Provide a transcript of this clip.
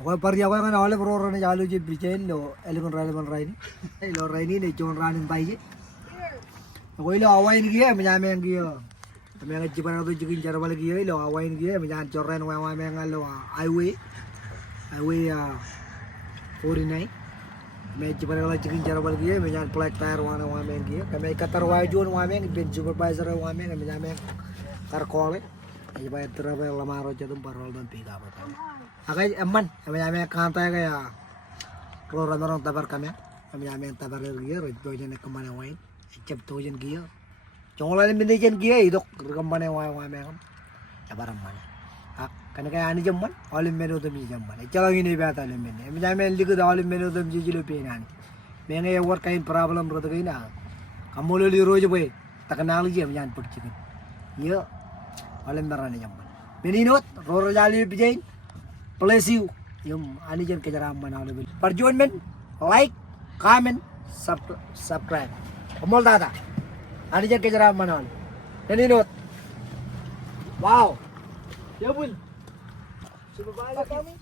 Ako pardi ako nga nawala bro ron jalo je bichain lo elikon rain lo rain ni chon ranin paije ako ilo awain giya menyame ang giya kami ang jibarok to jikin jerbal giya ilo awain giya menyan chorren wa me ngalo highway 49 me jibarok jikin jerbal giya menyan black tire wa me giya kami katar wa jon wa me ben supervisor wa me menyame kar kole ay ba travel lamaro jadum parol dan piga bata akai eman menyame kantai kaya ro ron tabar kami menyame tabar giya ro jojen kemana wain cep tojen giya Chonglan minijen giya idok kembane wa me tabar man kan kaya ani jamman olim menu to mi jamman chalang ini bata olim menu menyame liku da olim menu to jijilu pinan menge work kain problem ro to kaina kamolo li roje boy taknal gi menyan put chikin yo olim marane jamman meninot ro jali bijain bless you yum ani jen kejaram mana ole perjuan men like comment subscribe Omol dada ani jen kejaram mana ole meninot wow ya bun Coba balik kami,